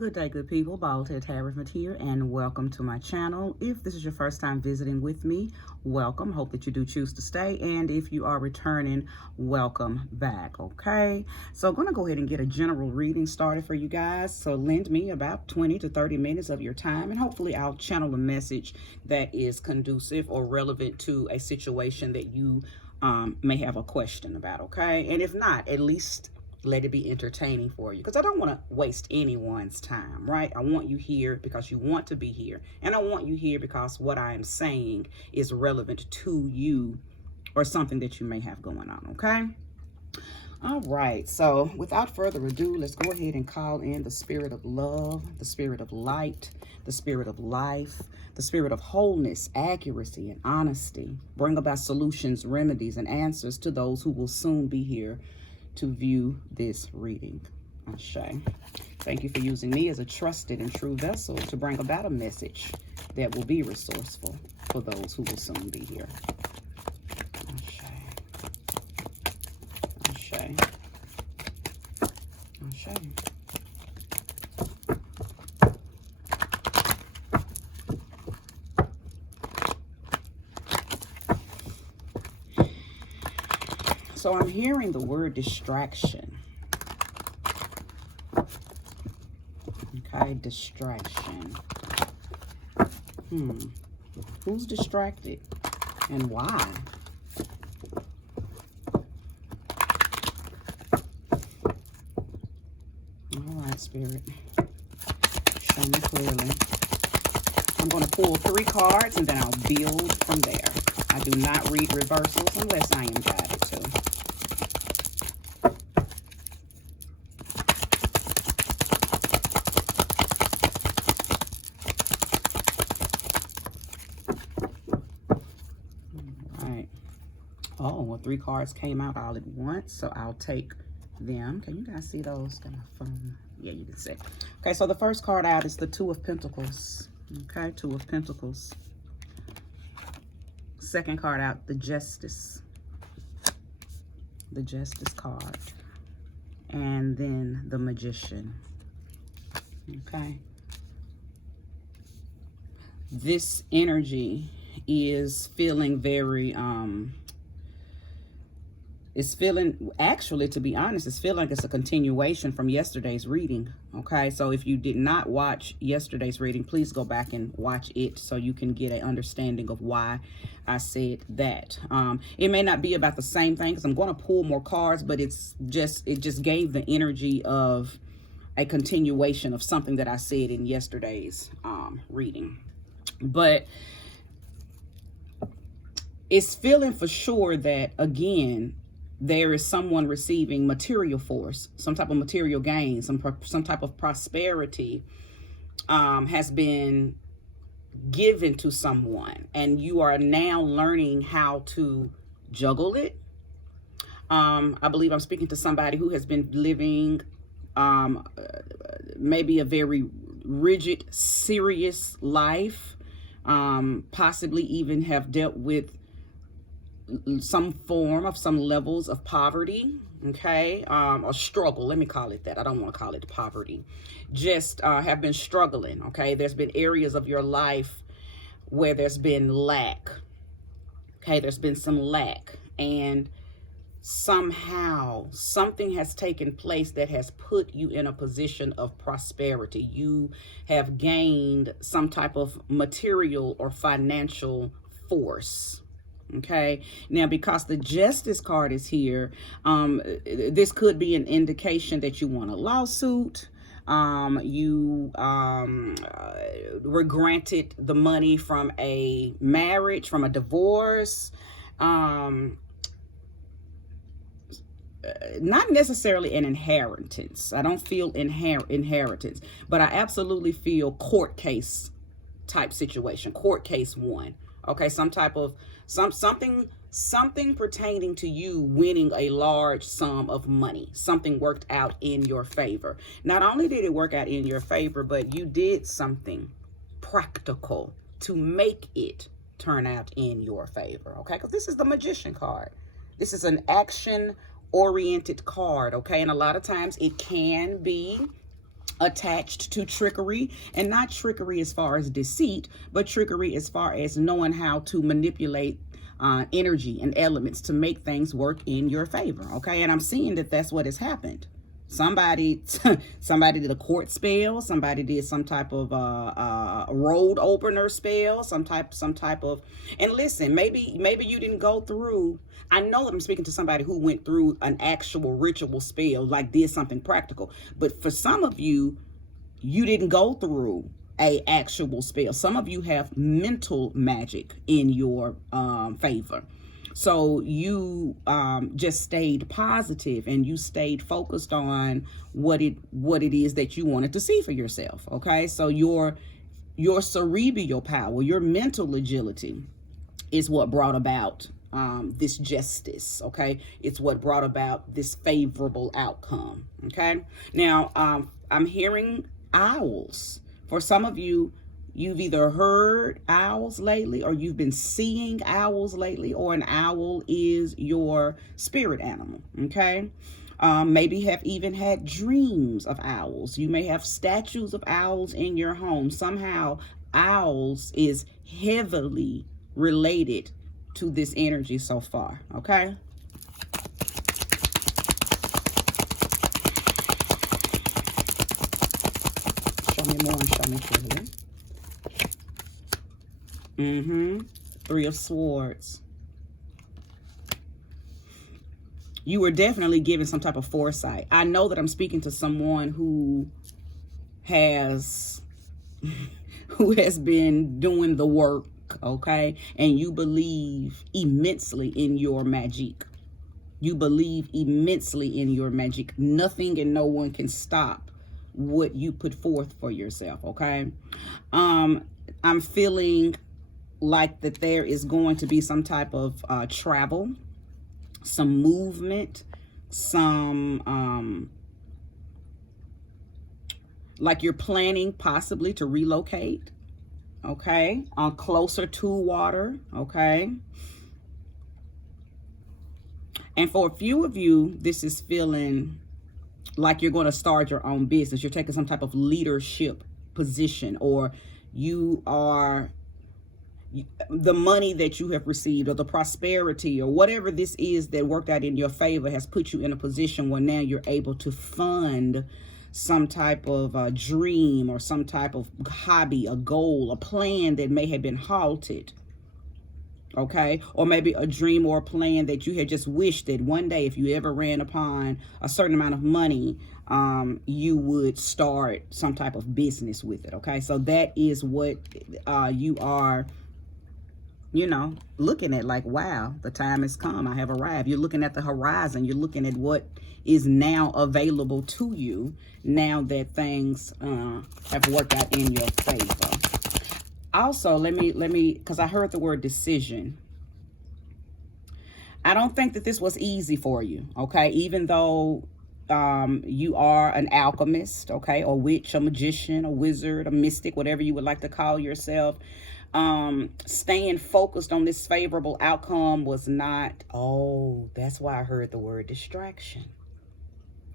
Good day, good people. Bald-head Tarot here, and welcome to my channel. If this is your first time visiting with me, welcome. Hope that you do choose to stay, and if you are returning, welcome back. Okay, so I'm going to go ahead and get a general reading started for you guys. So lend me about 20 to 30 minutes of your time, and hopefully I'll channel a message that is conducive or relevant to a situation that you may have a question about. Okay, and if not, at least let it be entertaining for you, because I don't want to waste anyone's time, right? I want you here because you want to be here, and I want you here because what I am saying is relevant to you or something that you may have going on. Okay, all right, so without further ado, let's go ahead and call in the spirit of love, the spirit of light, the spirit of life, the spirit of wholeness, accuracy, and honesty. Bring about solutions, remedies, and answers to those who will soon be here to view this reading. Ashe. Thank you for using me as a trusted and true vessel to bring about a message that will be resourceful for those who will soon be here. Ashe. Ashe. Ashe. So I'm hearing the word distraction. Okay, distraction. Who's distracted and why? All right, Spirit. Show me clearly. I'm going to pull 3 cards and then I'll build from there. I do not read reversals unless I am guided to. Oh, well, 3 cards came out all at once, so I'll take them. Can you guys see those? Got my phone. Yeah, you can see. Okay, so the first card out is the 2 of Pentacles. Okay, 2 of Pentacles. Second card out, the Justice. The Justice card. And then the Magician. Okay. This energy is feeling very, it's feeling, actually, to be honest, it's feeling like it's a continuation from yesterday's reading. Okay, so if you did not watch yesterday's reading, please go back and watch it so you can get an understanding of why I said that. It may not be about the same thing because I'm going to pull more cards, but it just gave the energy of a continuation of something that I said in yesterday's reading. But it's feeling for sure that, again, there is someone receiving material force, some type of material gain, some type of prosperity has been given to someone, and you are now learning how to juggle it. I believe I'm speaking to somebody who has been living maybe a very rigid, serious life, possibly even have dealt with some form of some levels of poverty, okay, or struggle. Let me call it that. I don't want to call it poverty. Just have been struggling, okay? There's been areas of your life where there's been lack, okay? There's been some lack, and somehow something has taken place that has put you in a position of prosperity. You have gained some type of material or financial force. Okay, now because the Justice card is here, this could be an indication that you want a lawsuit. You were granted the money from a marriage, from a divorce. Not necessarily an inheritance. I don't feel inheritance, but I absolutely feel court case type situation, court case 1. Okay, some type of something pertaining to you winning a large sum of money. Something worked out in your favor. Not only did it work out in your favor, but you did something practical to make it turn out in your favor. Okay, because this is the Magician card. This is an action oriented card. Okay, and a lot of times it can be attached to trickery, and not trickery as far as deceit, but trickery as far as knowing how to manipulate energy and elements to make things work in your favor. Okay, and I'm seeing that that's what has happened. Somebody did a court spell. Somebody did some type of road opener spell. Some type of. And listen, maybe you didn't go through. I know that I'm speaking to somebody who went through an actual ritual spell, like did something practical. But for some of you, you didn't go through a actual spell. Some of you have mental magic in your favor. So you just stayed positive and you stayed focused on what it is that you wanted to see for yourself. Okay, so your cerebral power, your mental agility, is what brought about this justice. Okay, it's what brought about this favorable outcome. Okay, now I'm hearing owls. For some of you, you've either heard owls lately, or you've been seeing owls lately, or an owl is your spirit animal. Okay, maybe have even had dreams of owls. You may have statues of owls in your home. Somehow owls is heavily related to this energy so far. Okay, show me more and show me clearly. Three of Swords. You were definitely given some type of foresight. I know that I'm speaking to someone who has been doing the work, okay? And you believe immensely in your magic. You believe immensely in your magic. Nothing and no one can stop what you put forth for yourself, okay? I'm feeling like that there is going to be some type of travel, some movement, some like you're planning possibly to relocate, okay, closer to water, okay. And for a few of you, this is feeling like you're going to start your own business. You're taking some type of leadership position, or you are, the money that you have received, or the prosperity, or whatever this is that worked out in your favor, has put you in a position where now you're able to fund some type of dream, or some type of hobby, a goal, a plan that may have been halted. Okay, or maybe a dream or a plan that you had just wished that one day, if you ever ran upon a certain amount of money, you would start some type of business with it. Okay, so that is what you are, you know, looking at, like, wow, the time has come, I have arrived. You're looking at the horizon. You're looking at what is now available to you now that things have worked out in your favor. Also, let me, because I heard the word decision. I don't think that this was easy for you, okay? Even though you are an alchemist, okay, a witch, a magician, a wizard, a mystic, whatever you would like to call yourself, staying focused on this favorable outcome was not, oh, that's why I heard the word distraction.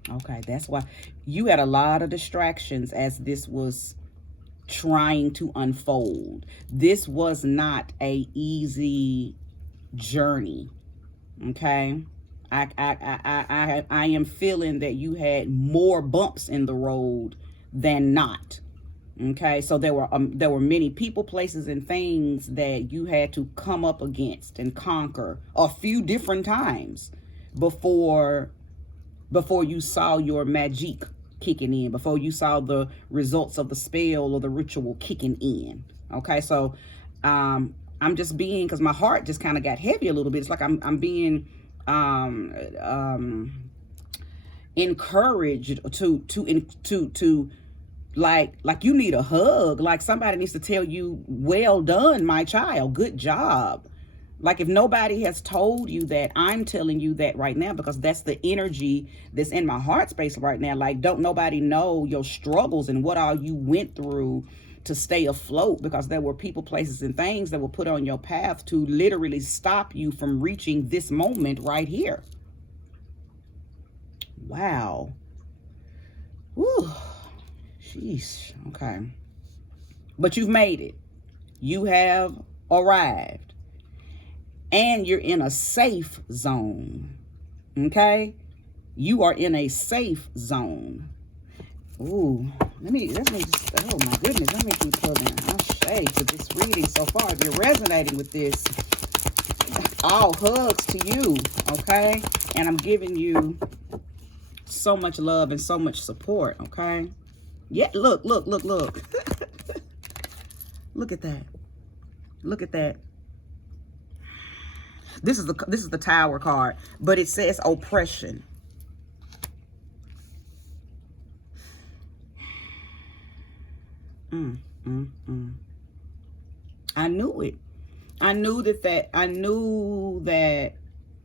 Okay, that's why you had a lot of distractions as this was trying to unfold. This was not a easy journey. Okay, I am feeling that you had more bumps in the road than not. Okay, so there were many people, places, and things that you had to come up against and conquer a few different times before you saw your magic kicking in, before you saw the results of the spell or the ritual kicking in. Okay, so I'm just being, because my heart just kind of got heavy a little bit. It's like I'm being encouraged to like you need a hug. Like somebody needs to tell you, well done, my child, good job. Like if nobody has told you that, I'm telling you that right now, because that's the energy that's in my heart space right now. Like, don't nobody know your struggles and what all you went through to stay afloat, because there were people, places, and things that were put on your path to literally stop you from reaching this moment right here. Wow. Whew. Sheesh. Okay. But you've made it. You have arrived. And you're in a safe zone. Okay? You are in a safe zone. Ooh, let me just, oh my goodness, let me keep pulling. I'll shade to this reading so far. If you're resonating with this, all hugs to you, okay? And I'm giving you so much love and so much support, okay? Yeah, look. Look at that. Look at that. This is the Tower card, but it says oppression. I knew it. I knew that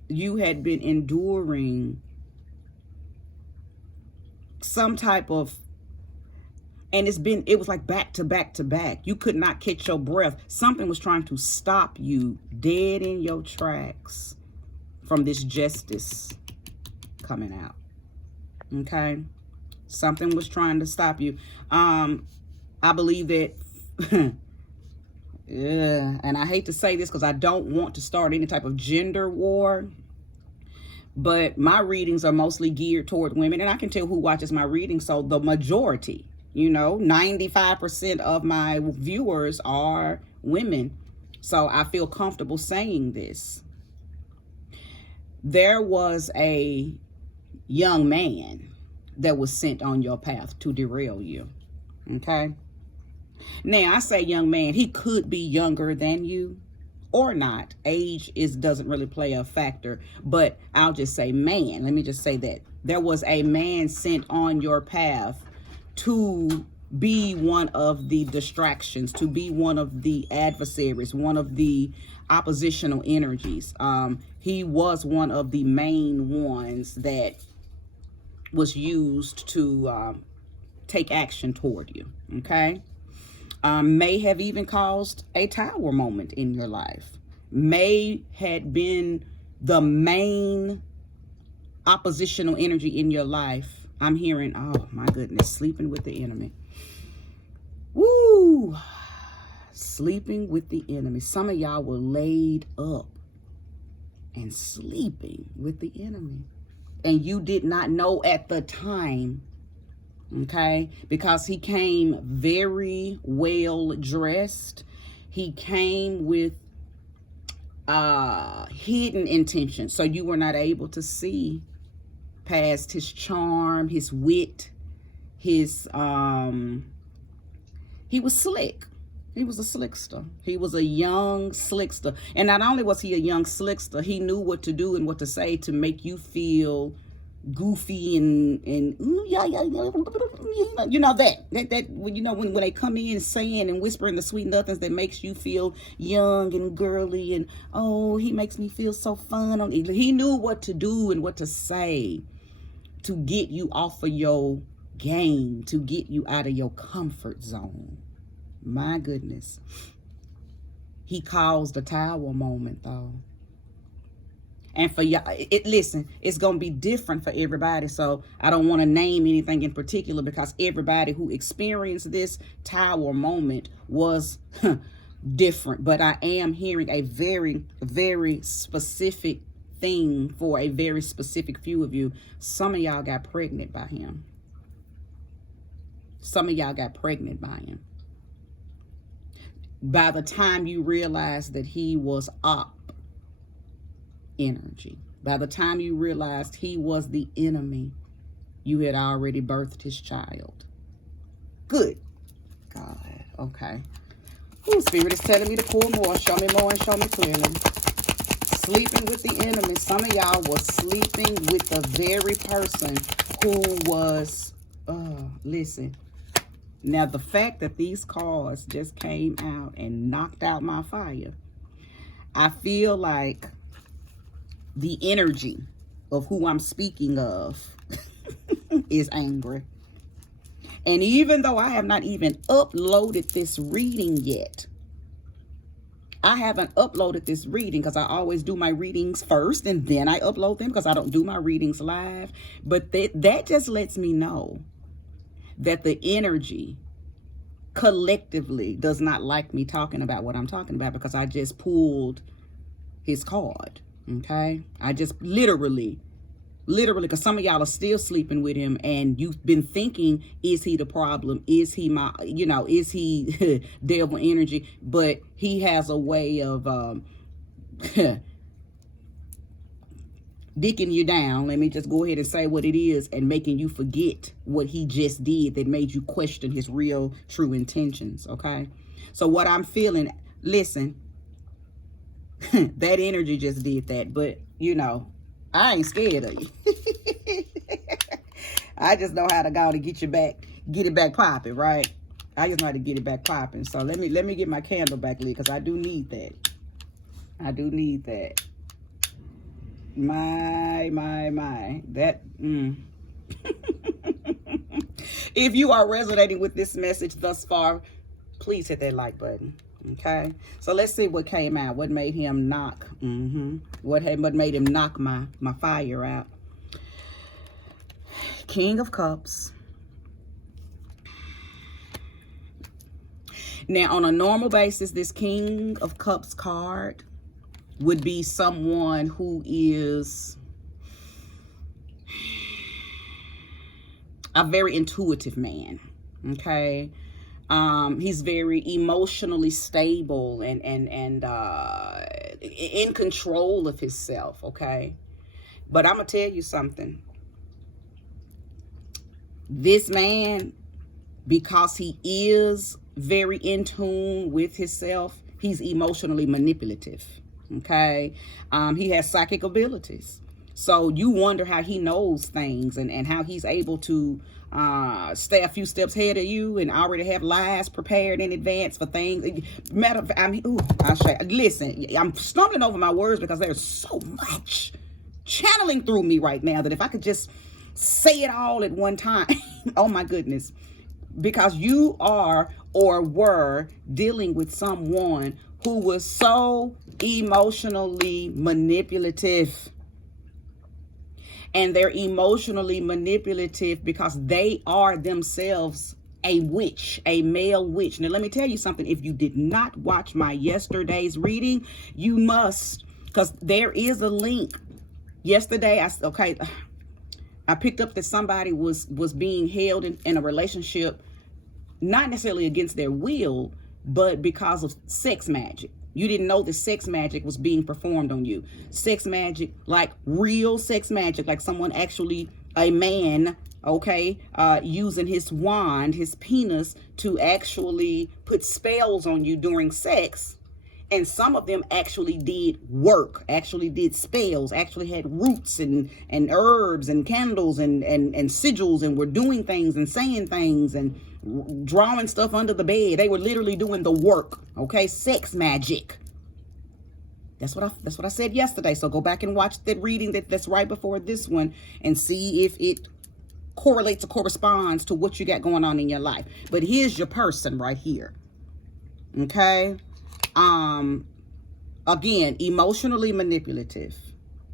you had been enduring some type of, and it was like back to back to back. You could not catch your breath. Something was trying to stop you dead in your tracks from this justice coming out. Okay? Something was trying to stop you. I believe that, yeah, and I hate to say this because I don't want to start any type of gender war, but my readings are mostly geared toward women, and I can tell who watches my readings. So the majority, 95% of my viewers are women. So I feel comfortable saying this. There was a young man that was sent on your path to derail you. Okay? Now, I say young man, he could be younger than you or not. Age doesn't really play a factor, but I'll just say man. Let me just say that. There was a man sent on your path to be one of the distractions, to be one of the adversaries, one of the oppositional energies. He was one of the main ones that was used to take action toward you, okay? May have even caused a tower moment in your life. May had been the main oppositional energy in your life. I'm hearing, oh my goodness, sleeping with the enemy. Woo! Sleeping with the enemy. Some of y'all were laid up and sleeping with the enemy. And you did not know at the time. Okay, because he came very well dressed. He came with hidden intentions, so you were not able to see past his charm, his wit, his he was slick. He was a slickster. He was a young slickster. And not only was he a young slickster, he knew what to do and what to say to make you feel goofy and yeah, that when they come in saying and whispering the sweet nothings that makes you feel young and girly, and oh, he makes me feel so fun. He knew what to do and what to say to get you off of your game, to get you out of your comfort zone. My goodness. He caused a tower moment though. And for y'all, listen, it's going to be different for everybody. So I don't want to name anything in particular because everybody who experienced this tower moment was different. But I am hearing a very, very specific thing for a very specific few of you. Some of y'all got pregnant by him. Some of y'all got pregnant by him. By the time you realized that he was up energy, by the time you realized he was the enemy, you had already birthed his child. Good God. Okay. Ooh, Spirit is telling me to pull more. Show me more and show me clearly. Sleeping with the enemy. Some of y'all was sleeping with the very person who was, listen. Now, the fact that these cards just came out and knocked out my fire, I feel like the energy of who I'm speaking of is angry. And even though I have not even uploaded this reading yet, I haven't uploaded this reading because I always do my readings first and then I upload them because I don't do my readings live. But that just lets me know that the energy collectively does not like me talking about what I'm talking about because I just pulled his card. Okay, I just literally, because some of y'all are still sleeping with him and you've been thinking, is he the problem? Is he my, is he devil energy? But he has a way of dicking you down. Let me just go ahead and say what it is, and making you forget what he just did that made you question his real true intentions. Okay, so what I'm feeling, listen, that energy just did that, but I ain't scared of you. I just know how to go to get it back popping, right? I just know how to get it back popping. So let me get my candle back lit, because I do need that. I do need that. My that If you are resonating with this message thus far, please hit that like button. Okay, so let's see what came out. What made him knock? What made him knock my fire out? King of Cups. Now, on a normal basis, this King of Cups card would be someone who is a very intuitive man. Okay. He's very emotionally stable and in control of himself, okay? But I'm going to tell you something. This man, because he is very in tune with himself, he's emotionally manipulative, okay? He has psychic abilities. So you wonder how he knows things and how he's able to stay a few steps ahead of you and already have lies prepared in advance for things. Listen, I'm stumbling over my words because there's so much channeling through me right now that if I could just say it all at one time, oh my goodness, because you are or were dealing with someone who was so emotionally manipulative. And they're emotionally manipulative because they are themselves a witch, a male witch. Now, let me tell you something. If you did not watch my yesterday's reading, you must, because there is a link. Yesterday, I picked up that somebody was being held in a relationship, not necessarily against their will, but because of sex magic. You didn't know that sex magic was being performed on you. Sex magic, like real sex magic, like someone actually, a man, okay, using his wand, his penis, to actually put spells on you during sex. And some of them actually did work, actually did spells, actually had roots and herbs and candles and sigils, and were doing things and saying things and drawing stuff under the bed. They were literally doing the work, okay? Sex magic. That's what I said yesterday. So go back and watch that reading that's right before this one and see if it correlates or corresponds to what you got going on in your life. But here's your person right here. Okay? Again, emotionally manipulative.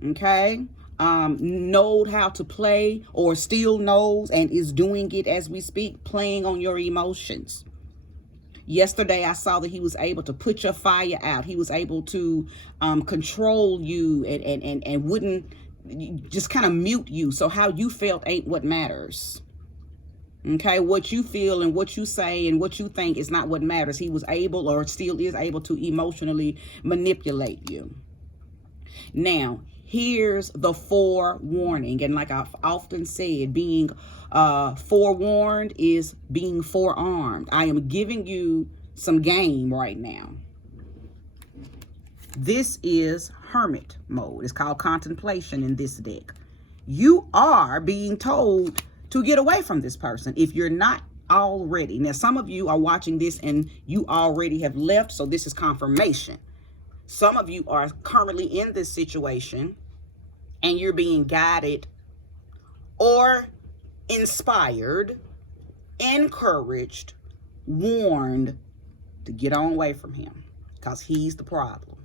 Okay? Knowed how to play, or still knows and is doing it as we speak, playing on your emotions. Yesterday, I saw that he was able to put your fire out. He was able to control you and wouldn't just kind of mute you. So how you felt ain't what matters. Okay, what you feel and what you say and what you think is not what matters. He was able, or still is able, to emotionally manipulate you. Now, here's the forewarning. And like I've often said, being forewarned is being forearmed. I am giving you some game right now. This is hermit mode. It's called contemplation in this deck. You are being told to get away from this person if you're not already. Now, some of you are watching this and you already have left, so this is confirmation. Some of you are currently in this situation and you're being guided or inspired, encouraged, warned to get on away from him, because he's the problem.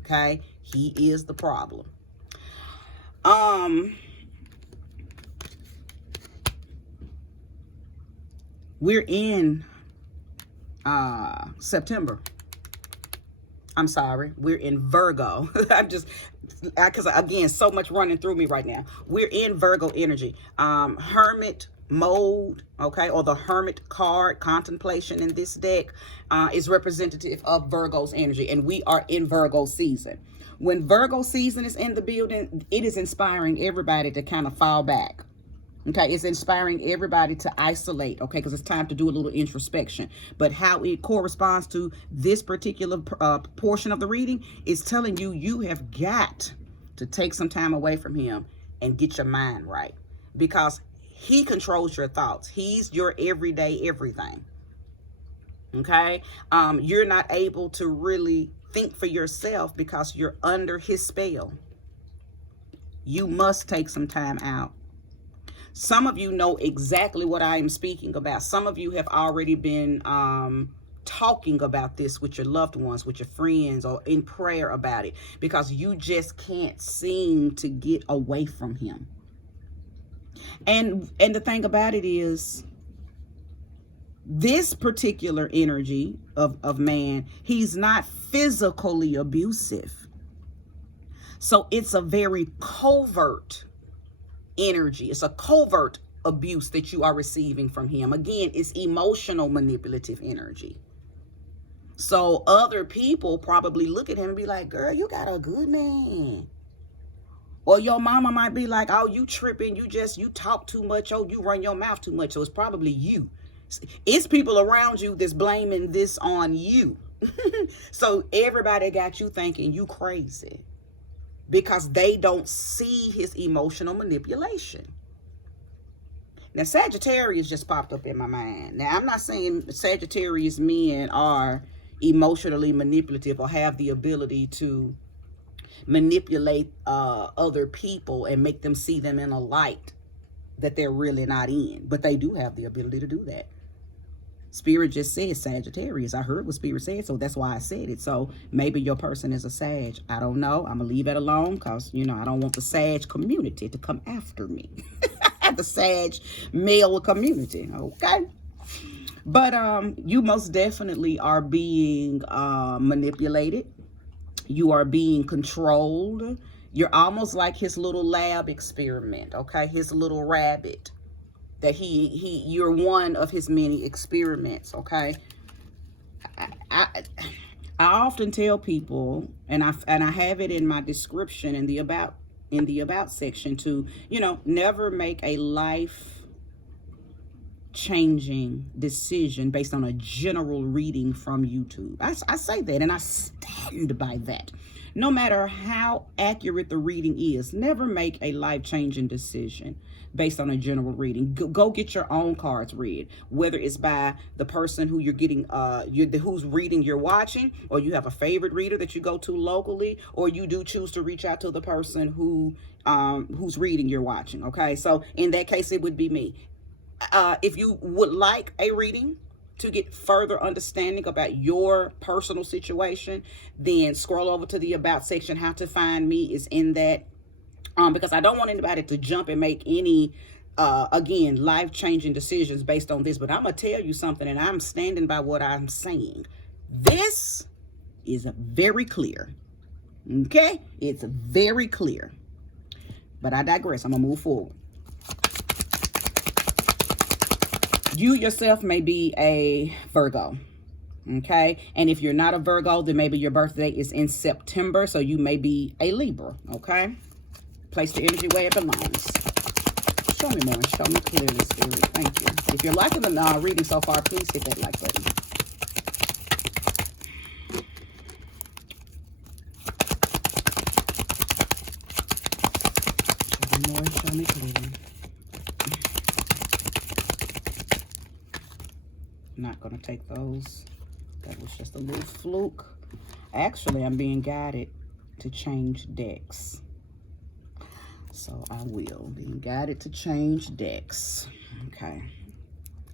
Okay? He is the problem. We're in September. I'm sorry, we're in Virgo. Because again, so much running through me right now. We're in Virgo energy. Hermit mode, okay, or the Hermit card, contemplation in this deck is representative of Virgo's energy, and we are in Virgo season. When Virgo season is in the building, it is inspiring everybody to kind of fall back. Okay, it's inspiring everybody to isolate, okay, because it's time to do a little introspection. But how it corresponds to this particular portion of the reading is telling you you have got to take some time away from him and get your mind right, because he controls your thoughts. He's your everyday everything. Okay, you're not able to really think for yourself because you're under his spell. You must take some time out. Some of you know exactly what I am speaking about. Some of you have already been talking about this with your loved ones, with your friends, or in prayer about it, because you just can't seem to get away from him. And the thing about it is, this particular energy of man, he's not physically abusive. So it's a very covert energy. It's a covert abuse that you are receiving from him. Again, it's emotional manipulative energy. So other people probably look at him and be like, girl, you got a good man. Or your mama might be like, oh, you tripping, you talk too much, oh, you run your mouth too much. So it's probably you. It's people around you that's blaming this on you. So everybody got you thinking you crazy, because they don't see his emotional manipulation. Now, Sagittarius just popped up in my mind. Now, I'm not saying Sagittarius men are emotionally manipulative or have the ability to manipulate other people and make them see them in a light that they're really not in. But they do have the ability to do that. Spirit just said Sagittarius. I heard what Spirit said, so that's why I said it. So maybe your person is a Sag. I don't know. I'm going to leave it alone because, you know, I don't want the Sag community to come after me. The Sag male community, okay? But you most definitely are being manipulated. You are being controlled. You're almost like his little lab experiment, okay? His little rabbit. That you're one of his many experiments, okay? I often tell people, and I have it in my description in the about section, to, you know, never make a life changing decision based on a general reading from YouTube. I say that, and I stand by that. No matter how accurate the reading is, never make a life-changing decision based on a general reading. Go get your own cards read, whether it's by the person who you're getting, whose reading you're watching, or you have a favorite reader that you go to locally, or you do choose to reach out to the person whose reading you're watching. Okay, so in that case, it would be me. If you would like a reading to get further understanding about your personal situation, then scroll over to the about section. How to find me is in that, because I don't want anybody to jump and make any again, life-changing decisions based on this. But I'm gonna tell you something, and I'm standing by what I'm saying. This is very clear. Okay, it's very clear. But I digress. I'm gonna move forward. You yourself may be a Virgo, okay? And if you're not a Virgo, then maybe your birthday is in September, so you may be a Libra, okay? Place the energy where it belongs. Show me more. Show me clearly, Spirit. Thank you. If you're liking the reading so far, please hit that like button. Show me more. Show me clearly. Not going to take those. That was just a little fluke. Actually, I'm being guided to change decks. So I will. Being guided to change decks. Okay.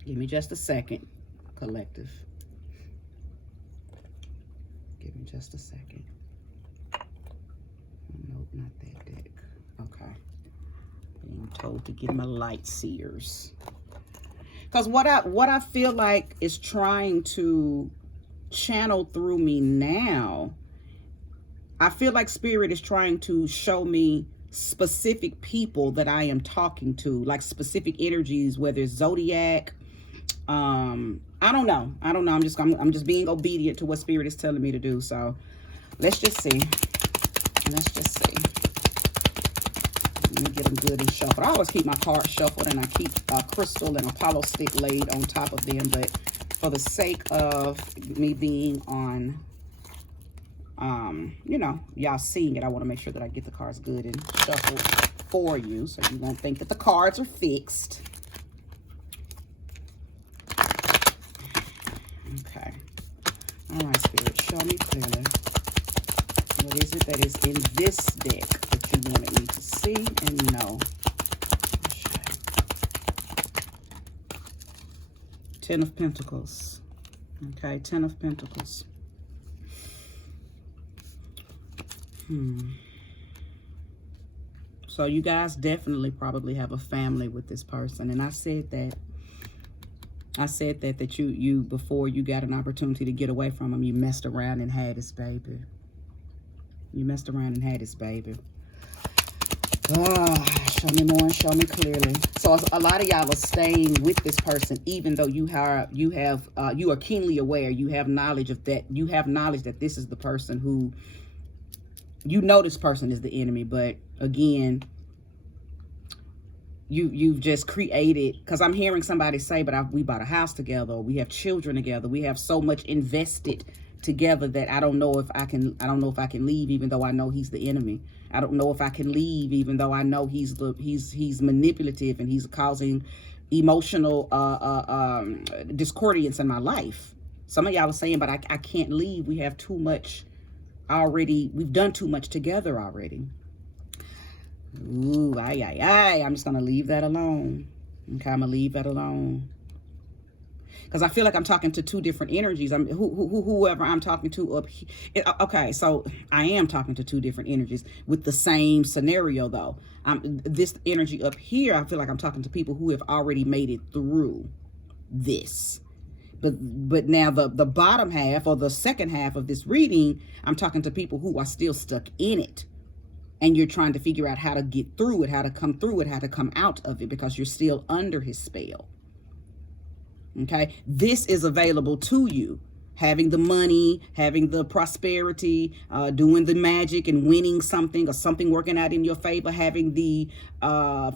Give me just a second, collective. Give me just a second. Nope, not that deck. Okay. Being told to get my light seers. Because what I feel like is trying to channel through me now, I feel like Spirit is trying to show me specific people that I am talking to, like specific energies, whether it's zodiac. I don't know. I'm just being obedient to what Spirit is telling me to do. So let's just see. Let me get them good and shuffled. I always keep my cards shuffled, and I keep a crystal and Apollo stick laid on top of them. But for the sake of me being on, you know, y'all seeing it, I want to make sure that I get the cards good and shuffled for you, so you won't think that the cards are fixed. Okay. All right, Spirit, show me clearly. What is it that is in this deck that you wanted me to see and know? Ten of Pentacles. Okay, Ten of Pentacles. So you guys definitely probably have a family with this person. And I said that you before you got an opportunity to get away from him, you messed around and had his baby. You messed around and had his baby. Show me more and show me clearly. So a lot of y'all are staying with this person, even though you are keenly aware. You have knowledge of that. You have knowledge that this is the person who, you know, this person is the enemy. But again, you've just created, because I'm hearing somebody say, but we bought a house together, or we have children together, we have so much invested together that I don't know if I can leave, even though I know he's the enemy. I don't know if I can leave, even though I know he's manipulative and he's causing emotional discordance in my life. Some of y'all are saying, but I can't leave. We have too much already. We've done too much together already. Ooh, I'm just gonna leave that alone. Okay, I'm gonna leave that alone. Because I feel like I'm talking to two different energies. Whoever I'm talking to up here. Okay, so I am talking to two different energies with the same scenario, though. This energy up here, I feel like I'm talking to people who have already made it through this. But now the bottom half, or the second half of this reading, I'm talking to people who are still stuck in it. And you're trying to figure out how to get through it, how to come through it, how to come out of it, because you're still under his spell. Okay, this is available to you. Having the money, having the prosperity, doing the magic and winning something, or something working out in your favor, having the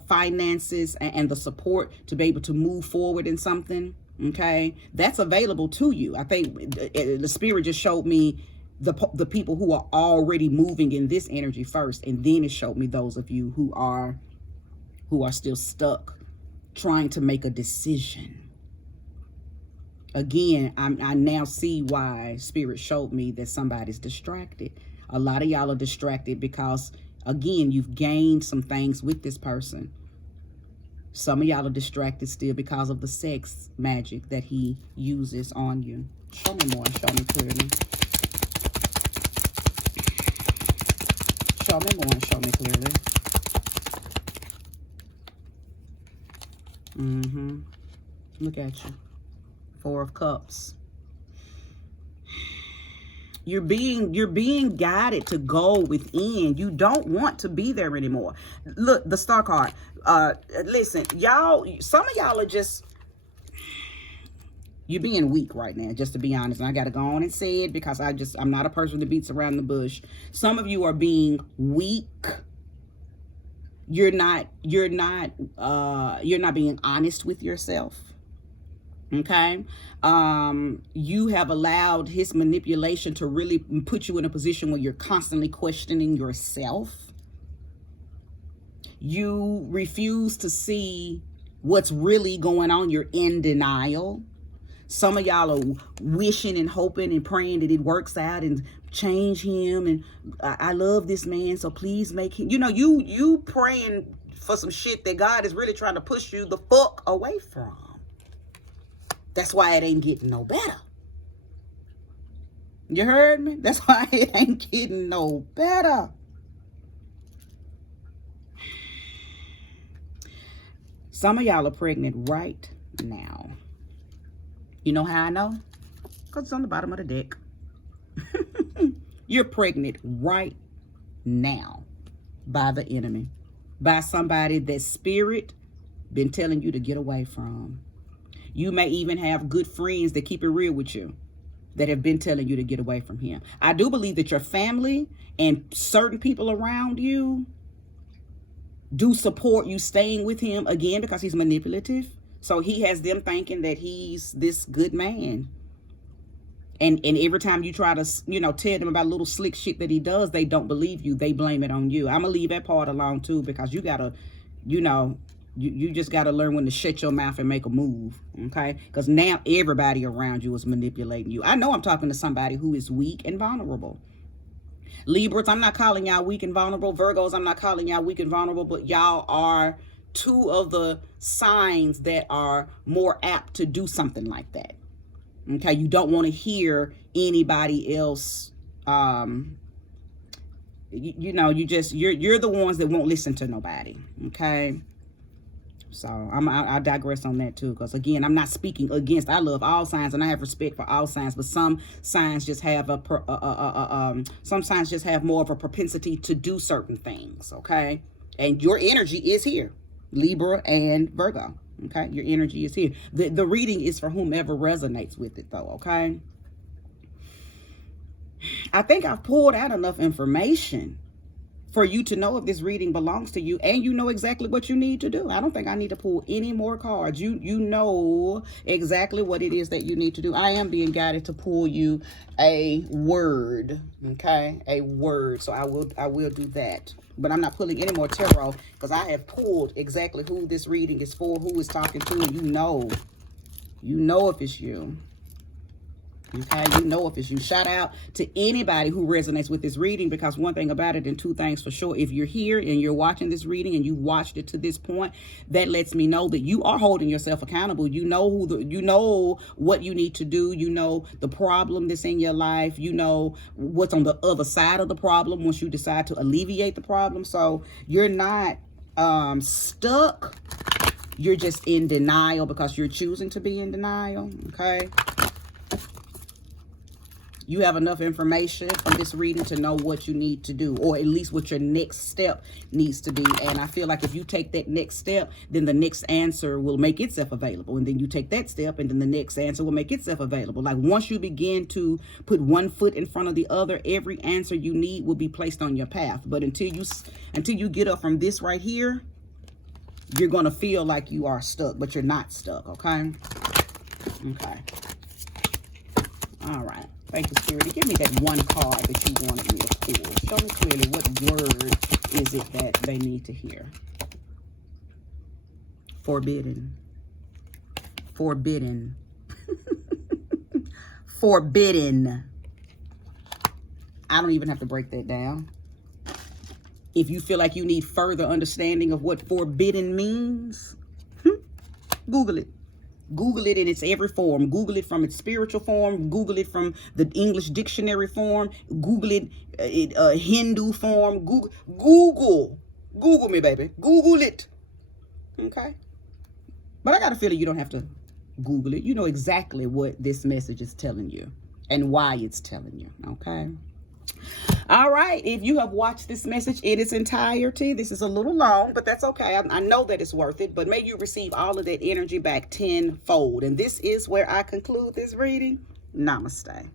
finances and the support to be able to move forward in something. Okay, that's available to you. I think the Spirit just showed me the people who are already moving in this energy first, and then it showed me those of you who are still stuck trying to make a decision. Again, I now see why Spirit showed me that somebody's distracted. A lot of y'all are distracted because, again, you've gained some things with this person. Some of y'all are distracted still because of the sex magic that he uses on you. Show me more and show me clearly. Show me more and show me clearly. Look at you. Four of Cups. You're being guided to go within. You don't want to be there anymore. Look, the Star card. Listen, y'all, some of y'all are just, you're being weak right now, just to be honest. And I got to go on and say it because I'm not a person that beats around the bush. Some of you are being weak. You're not being honest with yourself. Okay, you have allowed his manipulation to really put you in a position where you're constantly questioning yourself. You refuse to see what's really going on. You're in denial. Some of y'all are wishing and hoping and praying that it works out and change him. And I love this man, so please make him. You know, you praying for some shit that God is really trying to push you the fuck away from. That's why it ain't getting no better. You heard me? That's why it ain't getting no better. Some of y'all are pregnant right now. You know how I know? Because it's on the bottom of the deck. You're pregnant right now by the enemy, by somebody that spirit been telling you to get away from. You may even have good friends that keep it real with you, that have been telling you to get away from him. I do believe that your family and certain people around you do support you staying with him, again, because he's manipulative. So he has them thinking that he's this good man. And every time you try to, you know, tell them about little slick shit that he does, they don't believe you. They blame it on you. I'm going to leave that part alone too, because you got to, you know, you just got to learn when to shut your mouth and make a move, okay? Because now everybody around you is manipulating you. I know I'm talking to somebody who is weak and vulnerable. Libras, I'm not calling y'all weak and vulnerable. Virgos, I'm not calling y'all weak and vulnerable, but y'all are two of the signs that are more apt to do something like that. Okay, you don't want to hear anybody else. You know, you're the ones that won't listen to nobody. Okay, so I digress on that too, because again, I'm not speaking against. I love all signs and I have respect for all signs, but some signs just have some signs just have more of a propensity to do certain things. Okay, and your energy is here, Libra and Virgo. Okay, your energy is here. The reading is for whomever resonates with it, though. Okay, I think I've pulled out enough information for you to know if this reading belongs to you, and you know exactly what you need to do. I don't think I need to pull any more cards. You know exactly what it is that you need to do. I am being guided to pull you a word. Okay, a word. So I will do that. But I'm not pulling any more tarot, because I have pulled exactly who this reading is for, who is talking to, and you know if it's you. Okay, you know if it's you. Shout out to anybody who resonates with this reading, because one thing about it, and two things for sure, if you're here and you're watching this reading and you watched it to this point, that lets me know that you are holding yourself accountable. You know you know what you need to do. You know the problem that's in your life. You know what's on the other side of the problem once you decide to alleviate the problem. So you're not stuck. You're just in denial because you're choosing to be in denial. Okay. You have enough information from this reading to know what you need to do, or at least what your next step needs to be. And I feel like if you take that next step, then the next answer will make itself available. And then you take that step, and then the next answer will make itself available. Like once you begin to put one foot in front of the other, every answer you need will be placed on your path. But until you get up from this right here, you're going to feel like you are stuck, but you're not stuck. Okay. Okay. All right. Thank you, Spirit. Give me that one card that you wanted me to pull. Show me clearly what word is it that they need to hear. Forbidden. Forbidden. Forbidden. I don't even have to break that down. If you feel like you need further understanding of what forbidden means, Google it. Google it in its every form. Google it from its spiritual form. Google it from the English dictionary form. Google it Hindu form. Google me, baby. Google it. Okay. But I got a feeling you don't have to Google it. You know exactly what this message is telling you and why it's telling you. Okay. All right, if you have watched this message in its entirety, this is a little long, but that's okay. I know that it's worth it, but may you receive all of that energy back tenfold. And this is where I conclude this reading. Namaste.